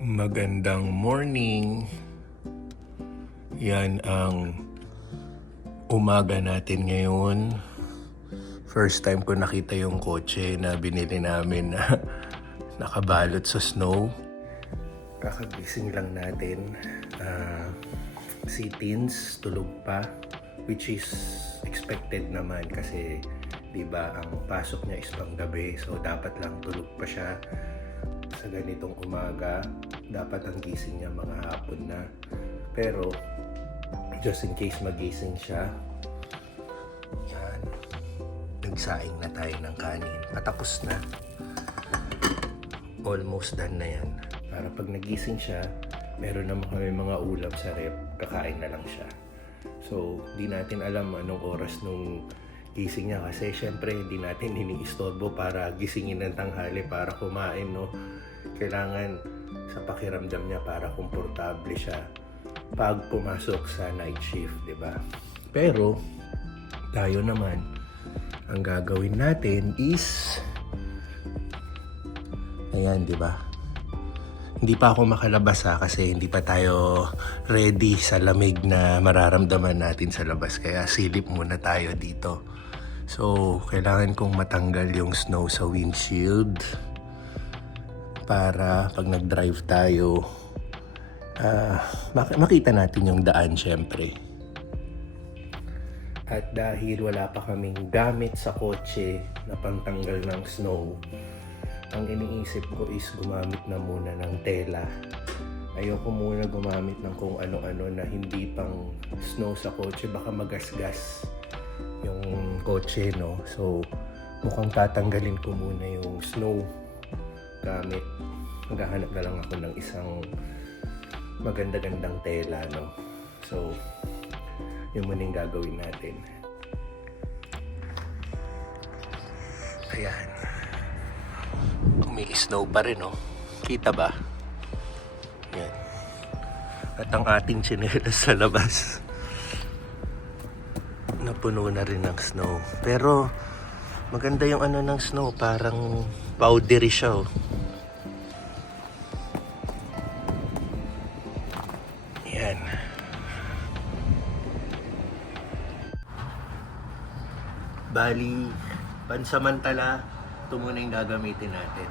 Magandang morning. Yan ang umaga natin ngayon. First time ko nakita yung kotse na binili namin na nakabalot sa snow. Kakagising lang natin. Si Teens tulog pa, which is expected naman kasi diba ang pasok niya is panggabi, so dapat lang tulog pa siya. Sa ganitong umaga, dapat ang gising niya mga hapon na. Pero, just in case magising siya, yan, nagsaing na tayo ng kanin. Patapos na. Almost done na yan. Para pag nagising siya, meron naman kami mga ulam sa rep, kakain na lang siya. So, di natin alam anong oras nung gising niya kasi syempre hindi natin iniistorbo para gisingin ng tanghali para kumain, no? Kailangan sa pakiramdam niya para komportable siya pag pumasok sa night shift, di ba? Pero tayo naman, ang gagawin natin is ayan, di ba? Hindi pa ako makalabas kasi hindi pa tayo ready sa lamig na mararamdaman natin sa labas. Kaya silip muna tayo dito. So, kailangan kong matanggal yung snow sa windshield para pag nag-drive tayo, makita natin yung daan syempre. At dahil wala pa kaming gamit sa kotse na pantanggal ng snow, ang iniisip ko is gumamit na muna ng tela. Ayoko muna gumamit ng kung ano-ano na hindi pang snow sa kotse, baka magasgas yung kotse, no? So, mukhang tatanggalin ko muna yung snow gamit. Maghahanap na lang ako ng isang maganda-gandang tela, no? So, yun muna yung gagawin natin. Ayan. Umi-snow pa rin, no? Kita ba? Yan. At ang ating tsinelas sa labas, napuno na rin ng snow. Pero, maganda yung ano ng snow. Parang powdery siya, oh. Yan. Bali, pansamantala, ito muna yung gagamitin natin.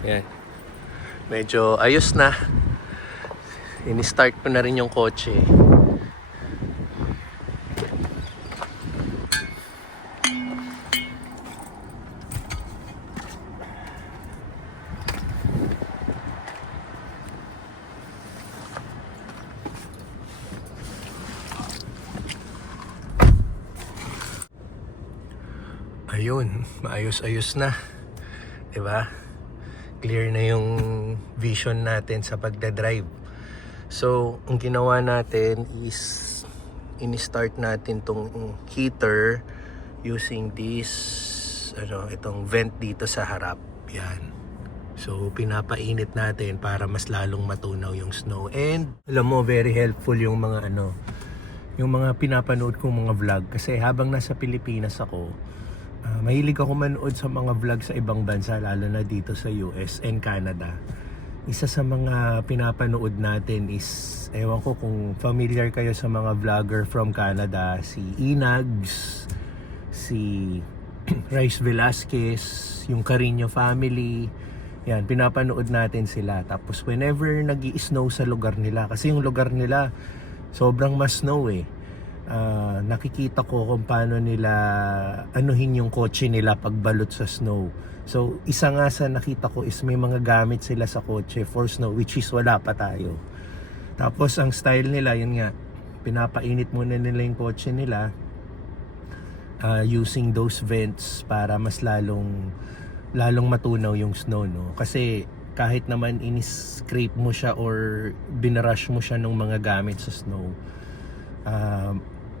Yan. Medyo ayos na. Ini-start ko na rin yung kotse. Ayun, maayos-ayos na. 'Di ba? Clear na yung vision natin sa pagdadrive. So, ang ginawa natin is ini-start natin tong heater using this itong vent dito sa harap. Yan. So, pinapainit natin para mas lalong matunaw yung snow. And alam mo, very helpful yung mga yung mga pinapanood kong mga vlog kasi habang nasa Pilipinas ako, mahilig ako manood sa mga vlog sa ibang bansa, lalo na dito sa US and Canada. Isa sa mga pinapanood natin is, ewan ko kung familiar kayo sa mga vlogger from Canada, si Inags, si Rice Velasquez, yung Carino family, Yan, pinapanood natin sila. Tapos whenever nag-i-snow sa lugar nila, kasi yung lugar nila sobrang mas snow eh. Nakikita ko kung paano nila anuhin yung kotse nila pagbalot sa snow. So isa nga sa nakita ko is may mga gamit sila sa kotse for snow, which is wala pa tayo. Tapos ang style nila, yun nga, pinapainit muna nila yung kotse nila using those vents para mas lalong matunaw yung snow, no? Kasi kahit naman in-scrape mo siya or binarush mo siya ng mga gamit sa snow,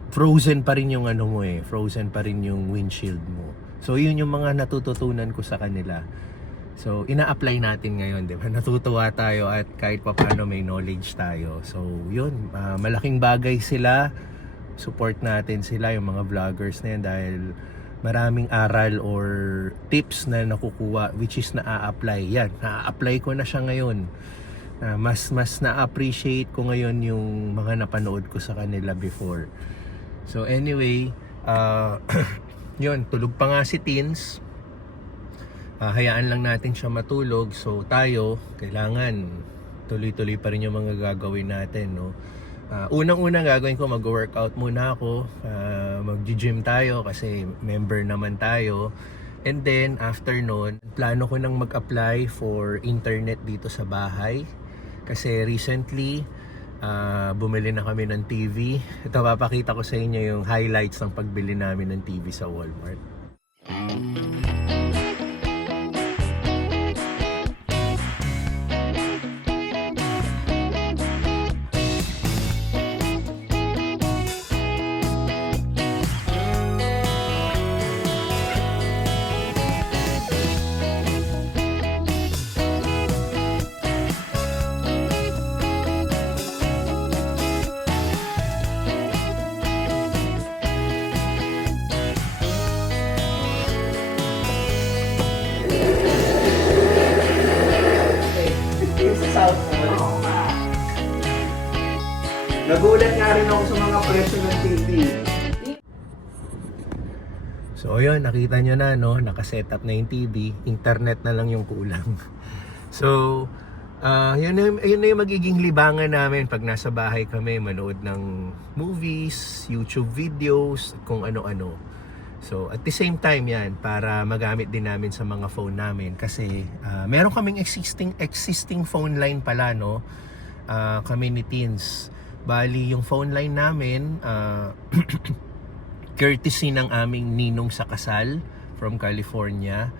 frozen pa rin yung ano mo eh, frozen pa rin yung windshield mo. So yun yung mga natututunan ko sa kanila. So ina-apply natin ngayon, di ba? Natutuwa tayo at kahit pa paano may knowledge tayo. So yun, malaking bagay sila. Support natin sila, yung mga vloggers na yan, dahil maraming aral or tips na nakukuha which is na-a-apply. Yan, na-a-apply ko na siya ngayon. Mas na-appreciate ko ngayon yung mga napanood ko sa kanila before. So anyway, yun, tulog pa nga si Teens. Hayaan lang natin siya matulog. So tayo, kailangan tuloy-tuloy pa rin yung mga gagawin natin, no? Unang-unang gagawin ko, mag-workout muna ako. Mag-gym tayo kasi member naman tayo. And then after nun, plano ko nang mag-apply for internet dito sa bahay. Kasi recently, bumili na kami ng TV. Ito, papakita ko sa inyo yung highlights ng pagbili namin ng TV sa Walmart. Nagulat nga rin ako sa mga presyo ng TV. So yun, nakita nyo na, no? Nakasetup na yung TV. Internet na lang yung kulang. So yun na yung magiging libangan namin pag nasa bahay kami, manood ng movies, YouTube videos, kung ano-ano. So at the same time yan, para magamit din namin sa mga phone namin. Kasi meron kaming existing phone line pala, no? Kami ni Teens. Bali, yung phone line namin, courtesy ng aming ninong sa kasal from California.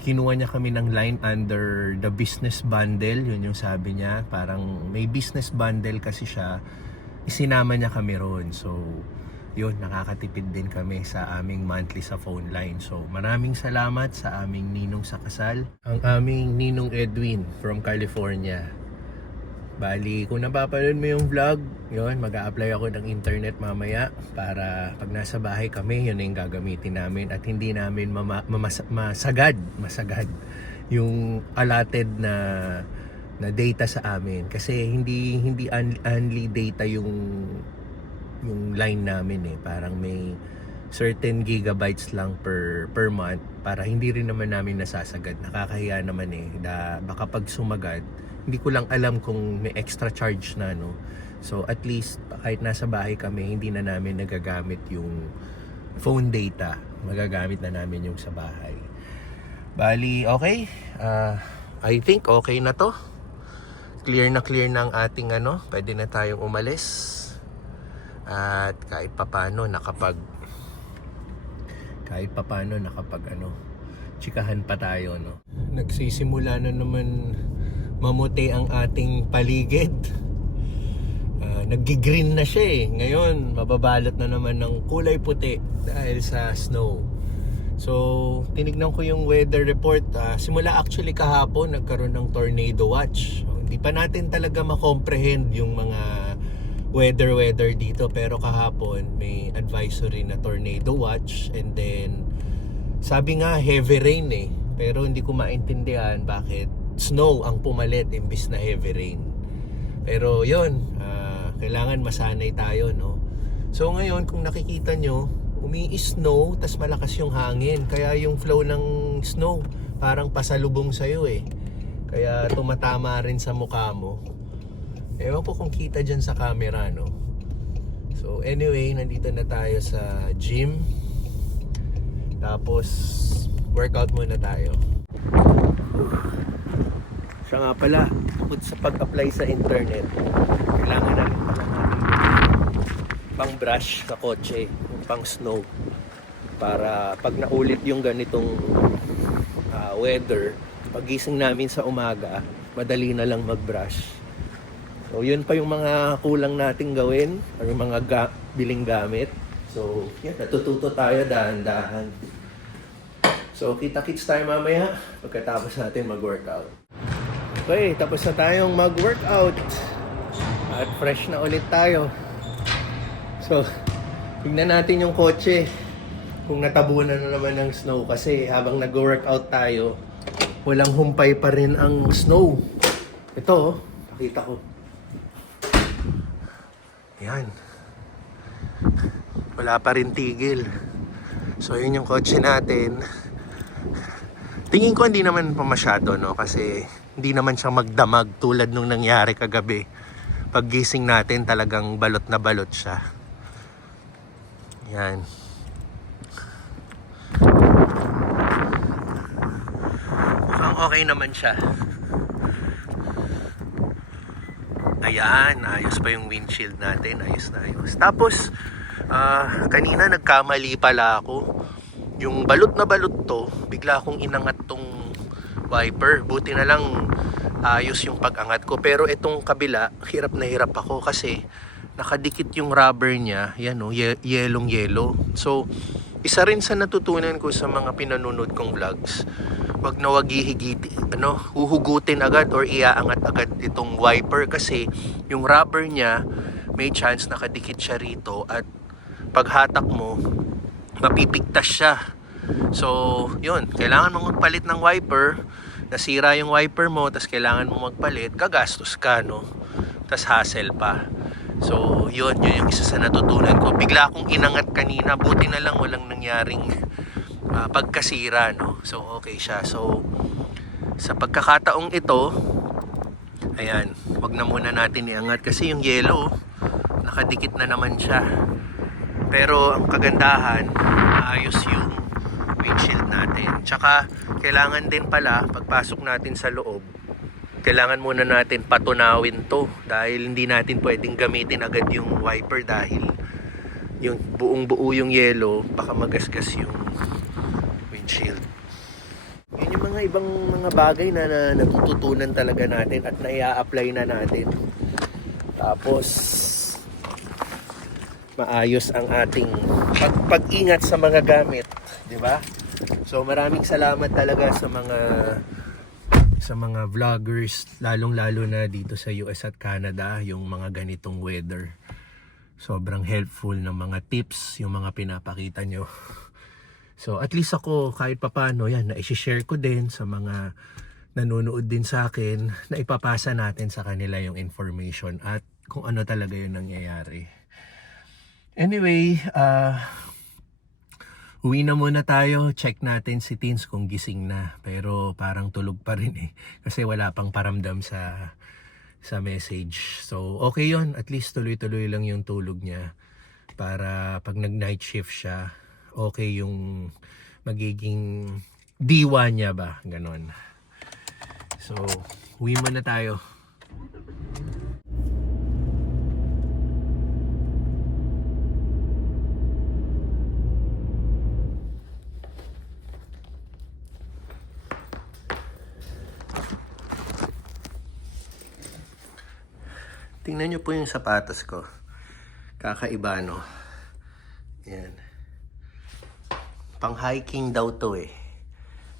Kinuha niya kami ng line under the business bundle. Yun yung sabi niya. Parang may business bundle kasi siya. Isinama niya kami ron. So, yun, nakakatipid din kami sa aming monthly sa phone line. So, maraming salamat sa aming ninong sa kasal. Ang aming ninong Edwin from California. Bali, kung napapanood mo yung vlog, yun, mag-a-apply ako ng internet mamaya para pag nasa bahay kami, yun na yung gagamitin namin at hindi namin masagad yung allotted na data sa amin. Kasi hindi only data yung line namin eh. Parang may certain gigabytes lang per month para hindi rin naman namin nasasagad. Nakakahiya naman eh. Baka pag sumagad, hindi ko lang alam kung may extra charge na, no? So at least kahit nasa bahay kami, hindi na namin nagagamit yung phone data. Magagamit na namin yung sa bahay. Bali, okay. I think okay na to. Clear na ang ating ano. Pwede na tayong umalis. At kahit papano nakapag chikahan pa tayo, no? Nagsisimula na naman mamuti ang ating paligid. Nag-green na siya eh. Ngayon, mababalot na naman ng kulay puti dahil sa snow. So, tinignan ko yung weather report. Simula actually kahapon, nagkaroon ng tornado watch. Hindi pa natin talaga ma-comprehend yung mga weather dito. Pero kahapon, may advisory na tornado watch. And then, sabi nga, heavy rain eh. Pero hindi ko maintindihan bakit snow ang pumalit imbis na heavy rain. Pero yun, kailangan masanay tayo, no? So ngayon, kung nakikita nyo, umi-snow tas malakas yung hangin, kaya yung flow ng snow parang pasalubong sa'yo eh. Kaya tumatama rin sa mukha mo. Ewan ko kung kita dyan sa camera, no? So anyway, nandito na tayo sa gym. Tapos workout muna tayo. Siya nga pala, bukod sa pag-apply sa internet, kailangan namin pala natin pang brush sa kotse, pang snow, para pag naulit yung ganitong weather, pagising namin sa umaga, madali na lang mag-brush. So yun pa yung mga kulang nating gawin, or yung mga biling gamit. So yan, natututo tayo dahan-dahan. So kita-kits tayo mamaya pagkatapos natin mag-workout. Okay, tapos na tayong mag-workout at fresh na ulit tayo. So tignan natin yung kotse kung natabunan na naman ng snow, kasi habang nag-workout tayo, walang humpay pa rin ang snow. Ito, pakita ko. Yan. Wala pa rin tigil. So yun yung kotse natin. Tingin ko hindi naman pa masyado, no? Kasi hindi naman siya magdamag tulad nung nangyari kagabi. Paggising natin talagang balot na balot siya. Yan. Mukhang okay naman siya. Ayan, ayos pa yung windshield natin. Ayos na ayos. Tapos, kanina nagkamali pala ako. Yung balot na balot to, bigla akong inangat tong wiper. Buti na lang ayos yung pag-angat ko. Pero itong kabila, hirap na hirap ako kasi nakadikit yung rubber niya. Yan o, yelong yelo. So, isa rin sa natutunan ko sa mga pinanonood kong vlogs, wag na wag huhugutin agad or iaangat agad itong wiper, kasi yung rubber niya may chance nakadikit siya rito at paghatak mo mapipigtas siya. So yun, kailangan mong magpalit ng wiper. Nasira yung wiper mo, tas kailangan mong magpalit, gagastos ka, no? Tas hassle pa. So yun yung isa sa natutunan ko. Bigla akong inangat kanina, buti na lang walang nangyaring pagkasira, no? So okay siya. So sa pagkakataong ito, ayan, wag na muna natin iangat kasi yung yellow nakadikit na naman siya. Pero ang kagandahan, ayos yung windshield natin. Tsaka kailangan din pala pagpasok natin sa loob, kailangan muna natin patunawin to, dahil hindi natin pwedeng gamitin agad yung wiper dahil yung buong buo yung yellow, baka magasgas yung windshield. Yun yung mga ibang mga bagay na natututunan talaga natin at naia-apply na natin. Tapos maayos ang ating pag-ingat sa mga gamit, di ba? So maraming salamat talaga sa mga vloggers, lalong-lalo na dito sa US at Canada, yung mga ganitong weather. Sobrang helpful ng mga tips, yung mga pinapakita nyo. So at least ako kahit papano, yan, na-share ko din sa mga nanonood din sa akin, na ipapasa natin sa kanila yung information at kung ano talaga yung nangyayari. Anyway, uwi na muna tayo. Check natin si Teens kung gising na. Pero parang tulog pa rin eh. Kasi wala pang paramdam sa message. So okay yon, at least tuloy-tuloy lang yung tulog niya. Para pag nag-night shift siya, okay yung magiging diwa niya ba. Ganon. So uwi muna tayo. Tingnan nyo po yung sapatos ko. Kakaiba, no? Yan. Pang hiking daw to eh.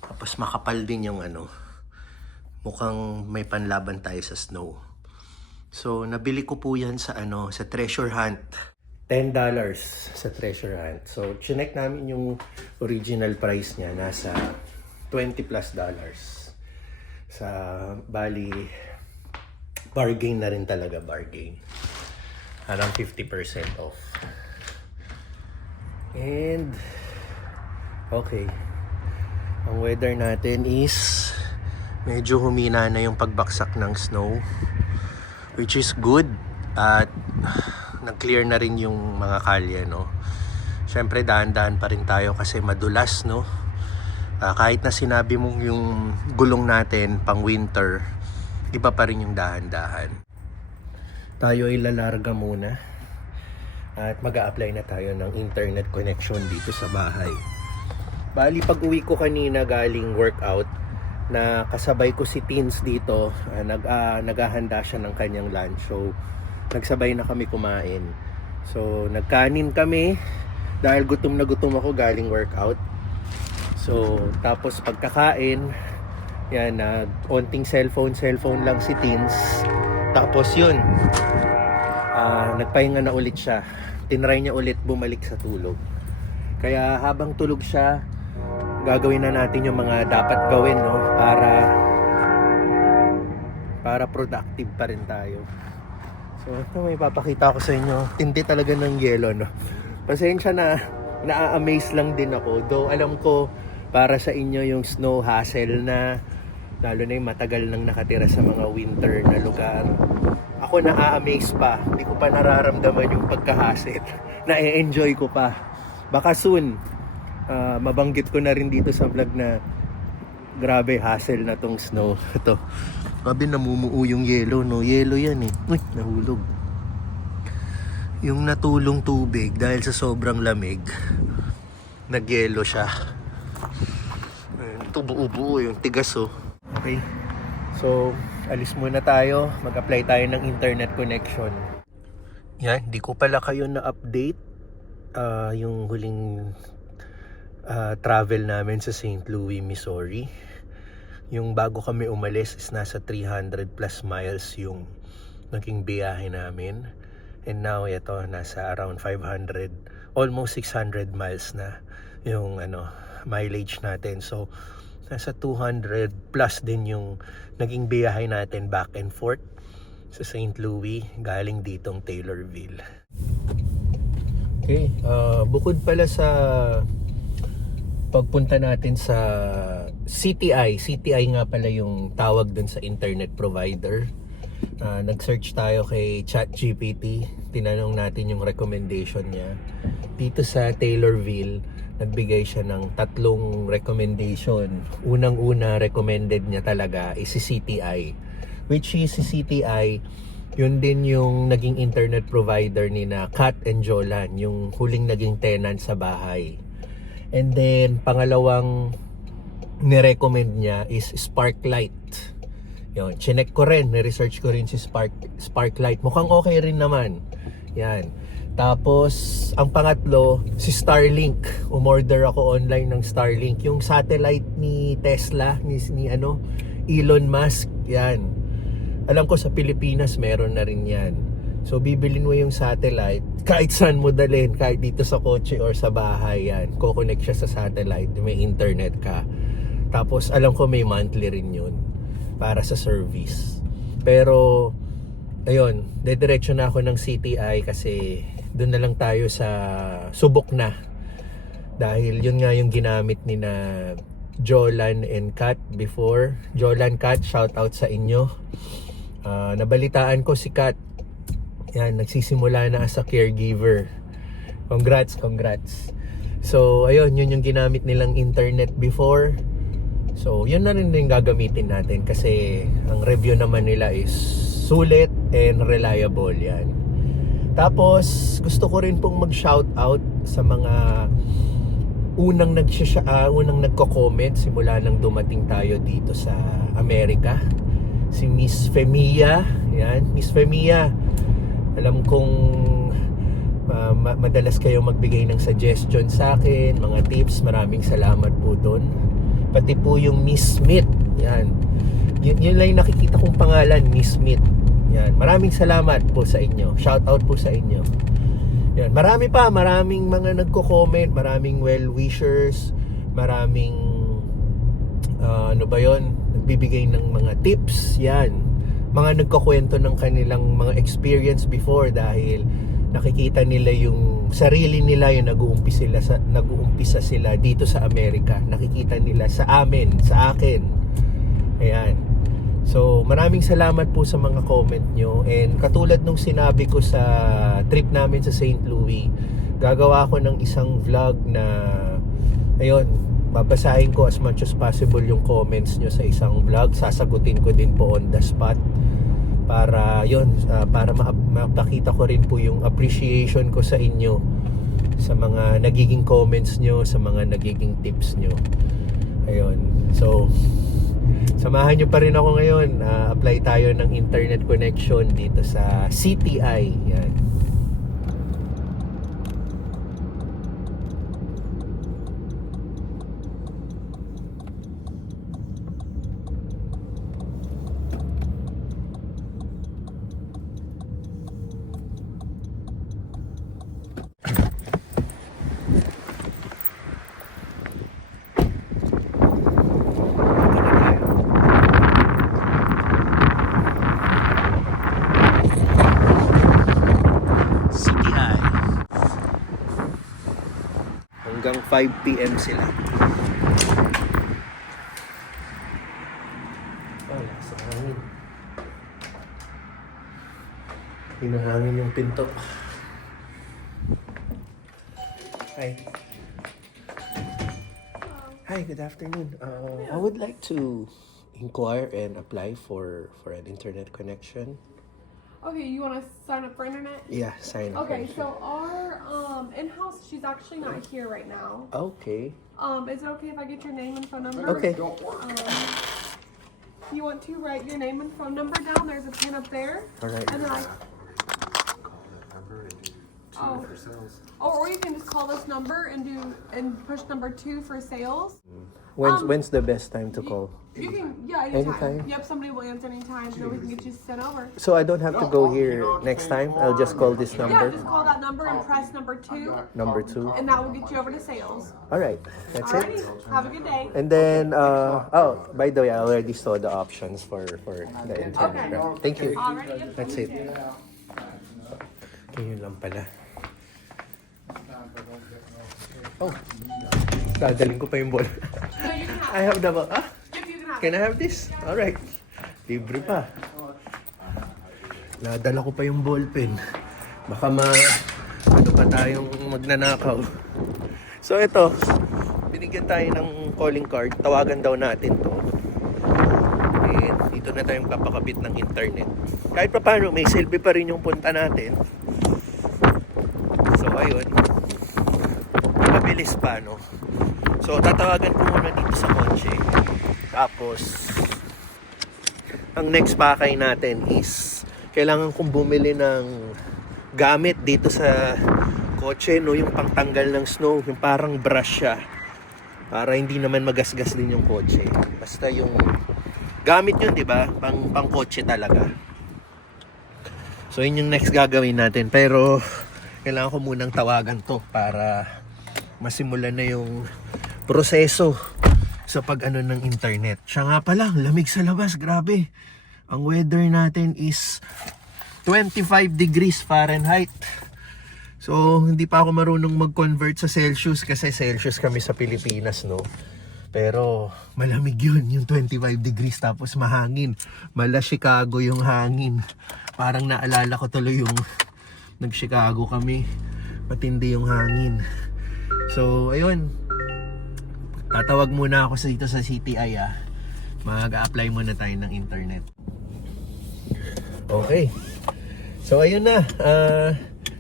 Tapos makapal din yung ano. Mukhang may panlaban tayo sa snow. So, nabili ko po yan sa ano, sa Treasure Hunt. $10 sa Treasure Hunt. So, chinek namin yung original price niya. Nasa $20+. Sa bali, bargain na rin talaga, bargain. Around 50% off. And okay. Ang weather natin is medyo humina na yung pagbaksak ng snow, which is good, at nag-clear na rin yung mga kalye, no. Syempre dahan-dahan pa rin tayo kasi madulas, no. Kahit na sinabi mong yung gulong natin pang winter, iba pa rin yung dahan-dahan. Tayo ay lalarga muna at mag-a-apply na tayo ng internet connection dito sa bahay. Bali, pag uwi ko kanina galing workout, na kasabay ko si Teens dito, naghahanda siya ng kanyang lunch. So, nagsabay na kami kumain. So, nagkanin kami dahil gutom na gutom ako galing workout. So, tapos pagkakain, yan, onting cellphone lang si Teens. Tapos yun, nagpahinga na ulit siya. Tinry niya ulit bumalik sa tulog. Kaya habang tulog siya, gagawin na natin yung mga dapat gawin, no, para productive pa rin tayo. So, ito may papakita ko sa inyo. Tindi talaga ng yelo, no. Pasensya na, naa-amaze lang din ako. Though alam ko para sa inyo yung snow hassle na, lalo na yung matagal nang nakatira sa mga winter na lugar. Ako naa-amaze pa. Hindi ko pa nararamdaman yung pagka-hassle. Na-enjoy ko pa. Baka soon, mabanggit ko na rin dito sa vlog na grabe hassle na tong snow. Ito, grabe namumuo yung yelo, no. Yelo yan eh. Uy, nahulog. Yung natulong tubig dahil sa sobrang lamig, nagyelo siya. Ito buo-buo yung tigas, oh. Okay, so alis muna tayo, mag-apply tayo ng internet connection. Yan, di ko pala kayo na-update yung huling travel namin sa St. Louis, Missouri. Yung bago kami umalis is nasa 300 plus miles yung naging biyahe namin. And now ito nasa around 500, almost 600 miles na yung mileage natin. So nasa 200 plus din yung naging biyahe natin back and forth sa St. Louis galing ditong Taylorville. Okay, bukod pala sa pagpunta natin sa CTI nga pala yung tawag dun sa internet provider. Nag-search tayo kay ChatGPT, tinanong natin yung recommendation niya. Dito sa Taylorville, nagbigay siya ng 3 recommendation. Unang-una, recommended niya talaga is si CTI. Which is si CTI, yun din yung naging internet provider ni na Kat and Jolan, yung huling naging tenant sa bahay. And then, pangalawang nirecommend niya is Sparklight. Yun, chinek ko rin, ni-research ko rin si Sparklight. Mukhang okay rin naman. Yan. Tapos, ang pangatlo, si Starlink. Umorder ako online ng Starlink. Yung satellite ni Tesla, ni Elon Musk. Yan. Alam ko sa Pilipinas, meron na rin yan. So, bibilin mo yung satellite. Kahit saan mo dalhin, kahit dito sa kotse or sa bahay, yan. Kukonect siya sa satellite. May internet ka. Tapos, alam ko may monthly rin yun para sa service. Pero ayun, dediretso na ako ng CTI kasi doon na lang tayo sa subok na. Dahil yun nga yung ginamit ni na Jolan and Kat before. Jolan, Kat, shout out sa inyo. Nabalitaan ko si Kat. Yan, nagsisimula na as a caregiver. Congrats. So ayun, yun yung ginamit nilang internet before. So, yun na rin din gagamitin natin kasi ang review naman nila is sulit and reliable yan. Tapos, gusto ko rin pong mag-shoutout sa mga unang nagko-comment simula nang dumating tayo dito sa Amerika. Si Miss Femia, yan, Miss Femia. Alam kong madalas kayo magbigay ng suggestion sa akin, mga tips. Maraming salamat po doon. Pati po yung Miss Smith. Yan. Yun lang yung nakikita kong pangalan, Miss Smith. Yan. Maraming salamat po sa inyo. Shout out po sa inyo. Yan. Maraming mga nagko-comment, maraming well-wishers, maraming nagbibigay ng mga tips. Yan. Mga nagkukwento ng kanilang mga experience before dahil nakikita nila yung sarili nila yung nag-uumpisa sila dito sa Amerika. Nakikita nila sa amin, sa akin. Ayan. So, maraming salamat po sa mga comment nyo. And katulad nung sinabi ko sa trip namin sa St. Louis, gagawa ko ng isang vlog na, ayun, babasahin ko as much as possible yung comments nyo sa isang vlog. Sasagutin ko din po on the spot. Para yun, para mapakita ko rin po yung appreciation ko sa inyo, sa mga nagiging comments nyo, sa mga nagiging tips nyo. Ayun. So, samahan nyo pa rin ako ngayon. Apply tayo ng internet connection dito sa CTI. Yan. CTI. Hanggang 5 PM sila. Oh, nasa hangin. Hinahangin yung pinto. Hi. Hi, good afternoon. I would like to inquire and apply for an internet connection. Okay, you want to sign up for internet? Yeah, sign up. Okay, so our in-house, she's actually not here right now. Okay. Is it okay if I get your name and phone number? Okay. You want to write your name and phone number down? There's a pen up there. All right. And then or you can just call this number and push number 2 for sales. When's the best time to call? You can, yeah, anytime. Anytime? Yep, somebody will answer anytime, so we can get you sent over. So I don't have to go here next time. I'll just call this Yeah, number. just call that number and press number 2, Number 2. and that will get you over to sales. All right. That's Alrighty, it. have a good day. And then, oh, by the way, I already saw the options for the internet. Okay. Right? Thank you. Alrighty, yep. That's it. Okay, yun lang pala. Oh, dadaling ko pa yung ball. No, you can have I have the ball. Ah, Yep, you can have can I have this? All right. Libre pa. Nadala ko pa yung ballpen. Baka ano pa tayong magnanakaw. So ito, binigyan tayo ng calling card. Tawagan daw natin to. And dito na tayong kapakabit ng internet. Kahit pa paano, may silbi pa rin yung punta natin. So ayun, mabilis pa, no? So tatawagan ko muna dito sa kotse. Tapos ang next pakay natin is kailangan kong bumili ng gamit dito sa kotse, no? Yung pangtanggal ng snow, yung parang brush siya, para hindi naman magasgas din yung kotse. Basta yung gamit yun, di ba? Pang kotse talaga. So yun yung next gagawin natin. Pero kailangan ko munang tawagan to para masimulan na yung proseso sa pag-ano ng internet. Siya nga pala, lamig sa labas, grabe. Ang weather natin is 25 degrees Fahrenheit. So, hindi pa ako marunong mag-convert sa Celsius kasi Celsius kami sa Pilipinas, no? Pero malamig yun, yung 25 degrees, tapos mahangin. Mala Chicago yung hangin. Parang naalala ko tuloy yung nag-Chicago kami. Matindi yung hangin. So, ayun. Tatawag muna ako dito sa CTI, ah. Mag-a-apply muna tayo ng internet. Okay. So, ayun na.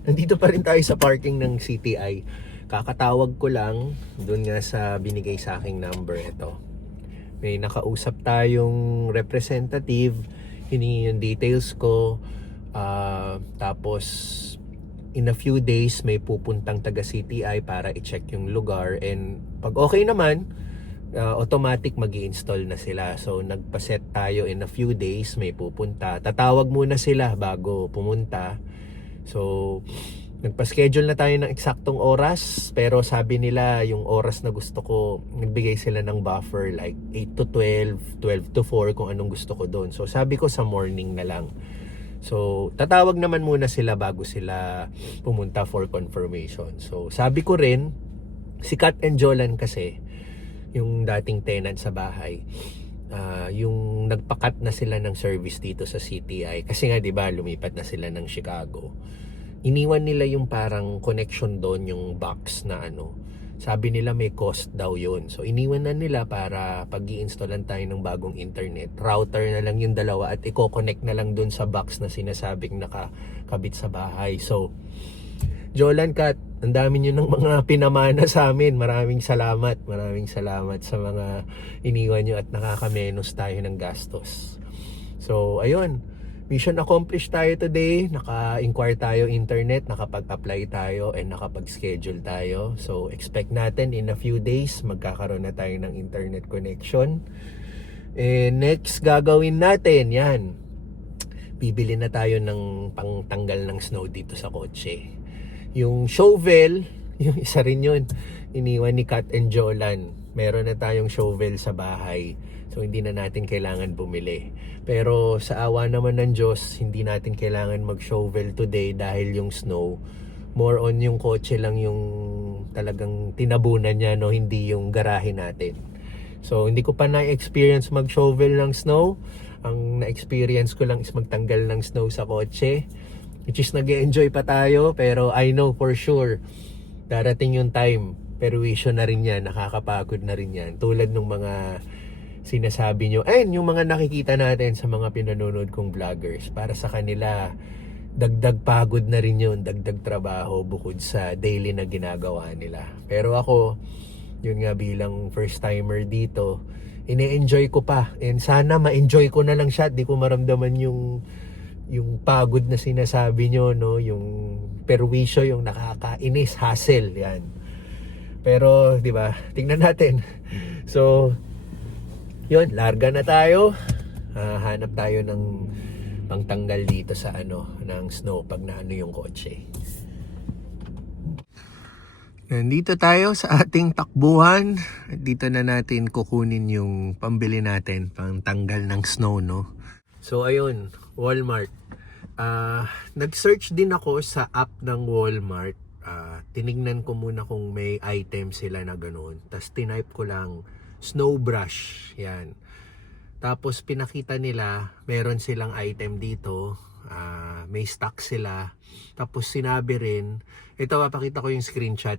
Nandito pa rin tayo sa parking ng CTI. Kakatawag ko lang doon nga sa binigay sa aking number. Ito. May nakausap tayong representative. Hiningi yung details ko. Tapos in a few days may pupuntang taga CTI para i-check yung lugar, and pag okay naman, automatic mag-i-install na sila. So nagpa-set tayo, in a few days may pupunta. Tatawag muna sila bago pumunta. So nagpa-schedule na tayo ng eksaktong oras, pero sabi nila yung oras na gusto ko, nagbigay sila ng buffer like 8 to 12, 12 to 4 kung anong gusto ko doon. So sabi ko sa morning na lang. So, tatawag naman muna sila bago sila pumunta for confirmation. So, sabi ko rin, si Kat and Jolan kasi, yung dating tenant sa bahay, yung nagpakat na sila ng service dito sa CTI. Kasi nga, di ba, lumipat na sila ng Chicago. Iniwan nila yung parang connection doon, yung box na ano. Sabi nila may cost daw yun. So, iniwan na nila para pag i-installan tayo ng bagong internet. Router na lang yung dalawa at i-connect na lang dun sa box na sinasabing nakakabit sa bahay. So, Jolan, Kat, ang dami nyo ng mga pinamana sa amin. Maraming salamat. Maraming salamat sa mga iniwan nyo at nakakamenos tayo ng gastos. So, ayun. Mission accomplished tayo today. Naka-inquire tayo internet, nakapag-apply tayo, and nakapag-schedule tayo. So, expect natin in a few days, magkakaroon na tayo ng internet connection. And next gagawin natin, yan. Bibili na tayo ng pangtanggal ng snow dito sa kotse. Yung shovel, yung isa rin yun, iniwan ni Kat and Jolan. Meron na tayong shovel sa bahay. So, hindi na natin kailangan bumili. Pero sa awa naman ng Diyos, hindi natin kailangan mag-shovel today dahil yung snow, more on yung kotse lang yung talagang tinabunan niya, no? Hindi yung garahe natin. So, hindi ko pa na-experience mag-shovel ng snow. Ang na-experience ko lang is magtanggal ng snow sa kotse. Which is nag-enjoy pa tayo, pero I know for sure, darating yung time, perwisyo na rin yan, nakakapagod na rin yan. Tulad ng mga sinasabi nyo, yung mga nakikita natin sa mga pinanonood kong vloggers, para sa kanila, dagdag pagod na rin yun, dagdag trabaho bukod sa daily na ginagawa nila. Pero ako, yun nga bilang first timer dito, ine-enjoy ko pa, and sana ma-enjoy ko na lang siya, di ko maramdaman yung pagod na sinasabi nyo, no? Yung perwisyo, yung nakakainis, hassle, yan. Pero, di ba, tingnan natin. So, yun, larga na tayo. Hanap tayo ng pangtanggal dito sa ng snow pag naano yung kotse. Nandito tayo sa ating takbuhan. Dito na natin kukunin yung pambili natin, pangtanggal ng snow, no? So, ayun, Walmart. Nag-search din ako sa app ng Walmart. Tinignan ko muna kung may item sila na ganoon. Tapos tinype ko lang snow brush. Yan. Tapos pinakita nila, meron silang item dito. May stock sila. Tapos sinabi rin, ito papakita ko yung screenshot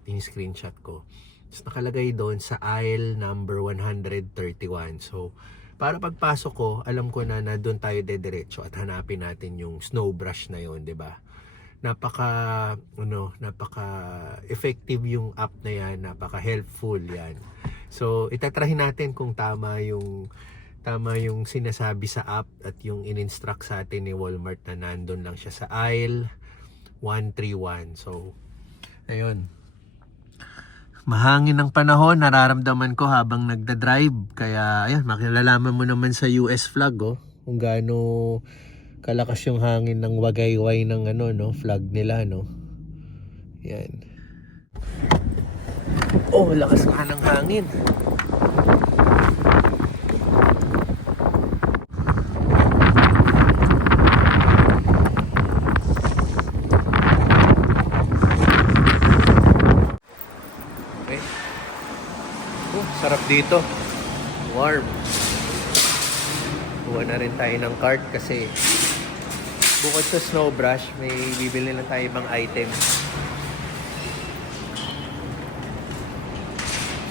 ko. Tapos nakalagay doon sa aisle number 131. So, para pagpasok ko, alam ko na doon tayo dediretso at hanapin natin yung snow brush na yon, 'di ba? Napaka effective yung app na yan, napaka helpful yan. So, itatry natin kung tama yung sinasabi sa app at yung in-instruct sa atin ni Walmart na nandun lang siya sa aisle 131. So, ayun. Mahangin ang panahon, nararamdaman ko habang nagda-drive. Kaya, ayun, makilalaman mo naman sa US flag, kung gaano kalakas yung hangin ng wagayway ng flag nila, no. Yan. Oh, lakas ka ng hangin. Okay. Oh, sarap dito. Warm. Kuha na rin tayo ng cart kasi bukod sa snow brush, may bibili lang tayo ibang item.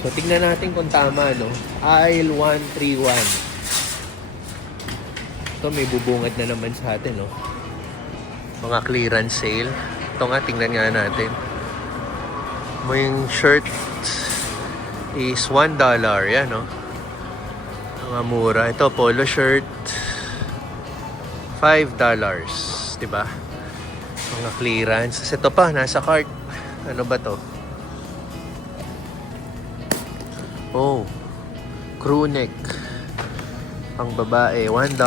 So, tingnan natin kung tama, no? Aisle 131. Ito, may bubungad na naman sa atin, no? Mga clearance sale. Ito nga, tingnan nga natin. Yung shirt is $1. Yan, no? Mga mura. Ito, polo shirt. $5, diba? Mga clearance. Ito pa, nasa cart. Ano ba to? Oh, crew neck. Pang babae, $1.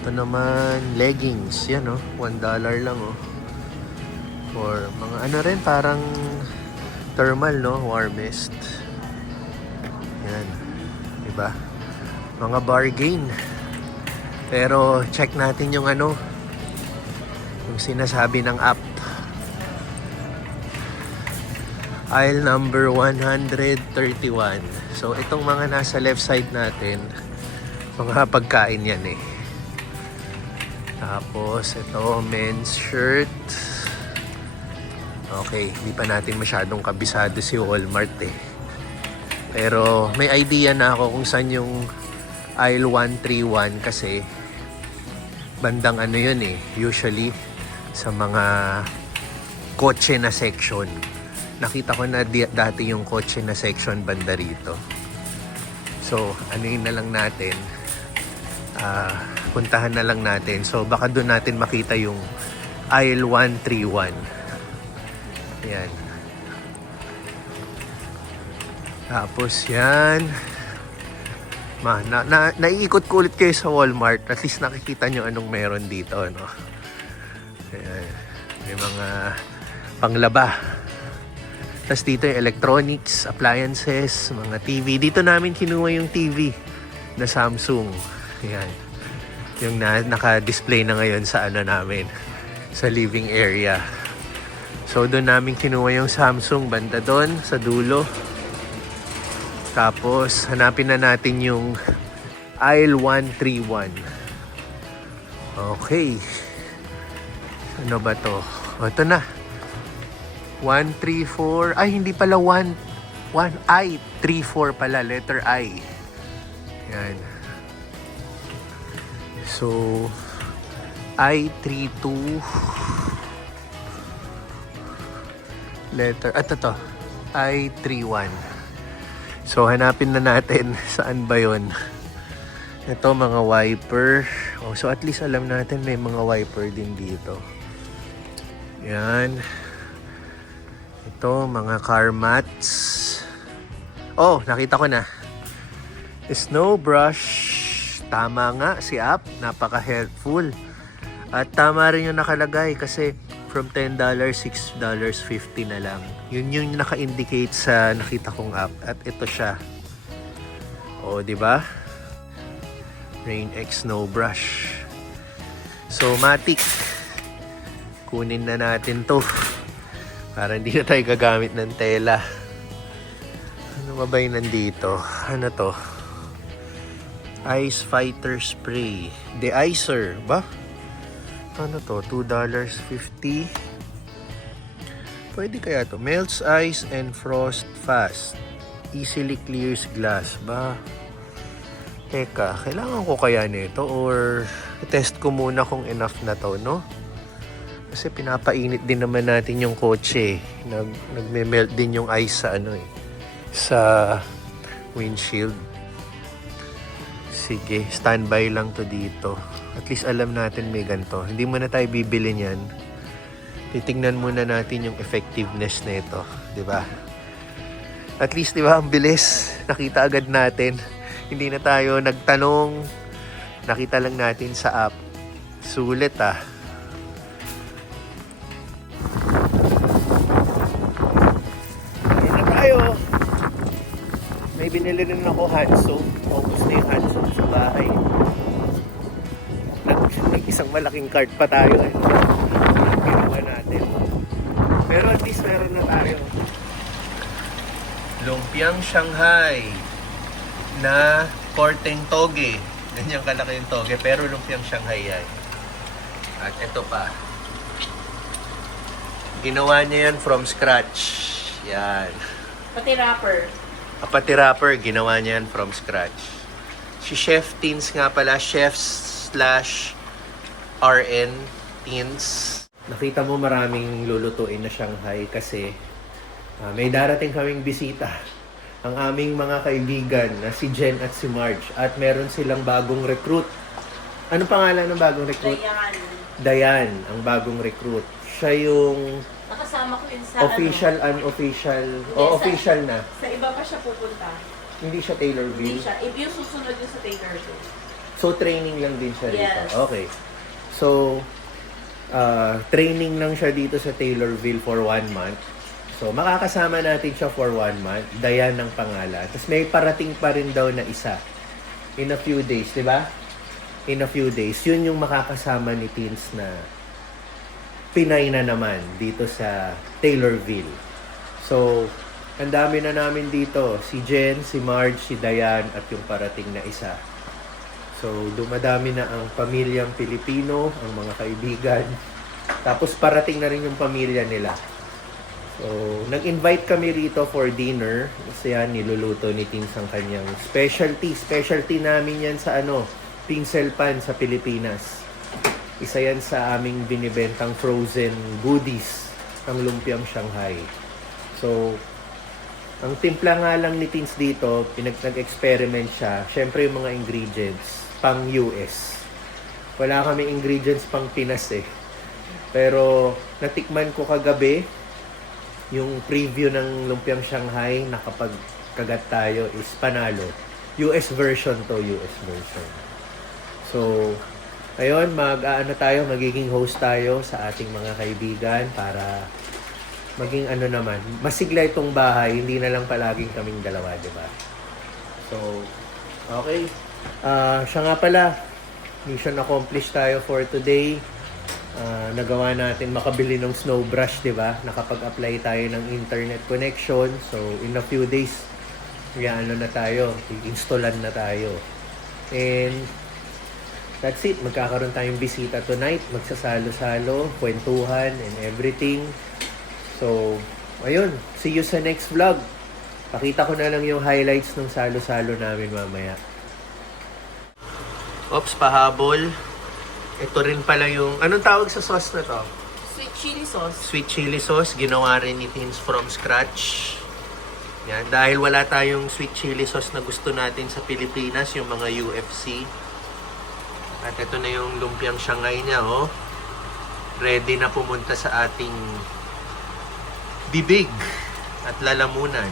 Ito naman, leggings. Yan, oh. $1 lang, oh. For mga rin, parang thermal, no? Warmest. Yan. Diba? Mga bargain. Pero check natin yung ano, yung sinasabi ng app. Aisle number 131. So itong mga nasa left side natin, mga pagkain yan eh. Tapos ito, men's shirt. Okay, hindi pa natin masyadong kabisado si Walmart eh. Pero may idea na ako kung saan yung aisle 131 kasi bandang ano yun eh, usually sa mga kotse na section. Nakita ko na dati yung kotse na section banda rito. So, ano yun na lang natin, puntahan na lang natin. So, baka doon natin makita yung aisle 131. Yan. Tapos yan. Naiikot ko ulit kayo sa Walmart. At least nakikita nyo anong meron dito. No? Ayan. May mga panglaba. Tapos dito yung electronics, appliances, mga TV. Dito namin kinuha yung TV na Samsung. Ayan. Yung naka-display na ngayon sa ano namin. Sa living area. So doon namin kinuha yung Samsung banda doon sa dulo. Tapos hanapin na natin yung aisle 131. Okay. Ano ba to? O, ito na. 134. Ay, hindi pala 1 I. 34 pala. Letter I. Yan. So, I32. Letter. At ito. I31. So, hanapin na natin saan ba yun. Ito, mga wiper. Oh, so, at least alam natin may mga wiper din dito. Yan. Ito, mga car mats. Oh, nakita ko na. Snow brush. Tama nga si App. Napaka-helpful. At tama rin yung nakalagay kasi from $10, $6.50 na lang. Yun yung naka-indicate sa nakita kong app. At ito siya. O, di ba? Rain X Snow Brush. So, Matic. Kunin na natin to. Para hindi na tayo gagamit ng tela. Ano ba yung nandito? Ano to? Ice Fighter Spray. De-icer ba? Ano to? $2.50. Pwede kaya to. Melts ice and frost fast. Easily clears glass. Ba? Teka, kailangan ko kaya nito or test ko muna kung enough na to, no? Kasi pinapainit din naman natin yung kotse. Nagme-melt din yung ice sa ano eh. Sa windshield. Sige, standby lang to dito. At least alam natin may ganito. Hindi muna tayo bibili niyan. Titingnan muna natin yung effectiveness nito, 'di ba? At least 'di ba, ang bilis. Nakita agad natin. Hindi na tayo nagtanong. Nakita lang natin sa app. Sulit ah. Ayun na tayo. May binili rin ako hand soap. Focus na yung hand soap sa bahay. Isang malaking cart pa tayo eh. Ginawa natin. Pero at least meron na tayo. Lumpiang Shanghai na korteng toge. Ganyan kalaki yung toge, pero lumpiang Shanghai yan. At ito pa. Ginawa niya yan from scratch. Yan. Pati wrapper. Pati wrapper, ginawa niya yan from scratch. Si Chef Teens nga pala, chef/RN Teens. Nakita mo maraming lulutuin na Shanghai kasi may darating kaming bisita. Ang aming mga kaibigan na si Jen at si Marge. At meron silang bagong recruit. Anong pangalan ng bagong recruit? Dayan, ang bagong recruit. Siya yung Nakasama ko yun sa official, unofficial, o Yes, official na. Sa iba pa siya pupunta. Hindi siya Taylorville. Hindi siya. If yung susunod yun sa Taylorville. So, training lang din siya dito. Yes. Okay. So, training lang siya dito sa Taylorville for 1 month. So, makakasama natin siya for 1 month. Dayan ng pangalan. Tapos may parating pa rin daw na isa in a few days, di ba? in a few days, yun yung makakasama ni Teens na Pinay na naman dito sa Taylorville. So, ang dami na namin dito. Si Jen, si Marge, si Diane, at yung parating na isa. So, dumadami na ang pamilyang Pilipino, ang mga kaibigan. Tapos parating na rin yung pamilya nila. So, nag-invite kami rito for dinner. Kasi yan, niluluto ni Teens ang kanyang specialty. Specialty namin yan sa pinsel pan sa Pilipinas. Isa yan sa aming binibentang frozen goodies, ang lumpiang Shanghai. So, ang timpla nga lang ni Teens dito, nag-experiment siya. Syempre yung mga ingredients, pang US. Wala kami ingredients pang Pinas eh. Pero, natikman ko kagabi, yung preview ng lumpiang Shanghai, nakapagkagat tayo is panalo. US version to, US version. So, ayun, magiging host tayo sa ating mga kaibigan para maging naman, masigla itong bahay, hindi na lang palaging kaming dalawa, di ba? So, okay. Siya nga pala, mission accomplished tayo for today. Nagawa natin makabili ng snow brush, di ba? Nakapag-apply tayo ng internet connection. So, in a few days, na tayo, i-installan na tayo. And, that's it. Magkakaroon tayong bisita tonight. Magsasalo-salo, kwentuhan, and everything. So, ayun. See you sa next vlog. Pakita ko na lang yung highlights ng salo-salo namin mamaya. Oops, pahabol. Ito rin pala yung... Anong tawag sa sauce na to? Sweet chili sauce. Sweet chili sauce. Ginawa rin ni Teens from scratch. Yan. Dahil wala tayong sweet chili sauce na gusto natin sa Pilipinas, yung mga UFC. At ito na yung lumpiang Shanghai niya, oh. Ready na pumunta sa ating bibig at lalamunan.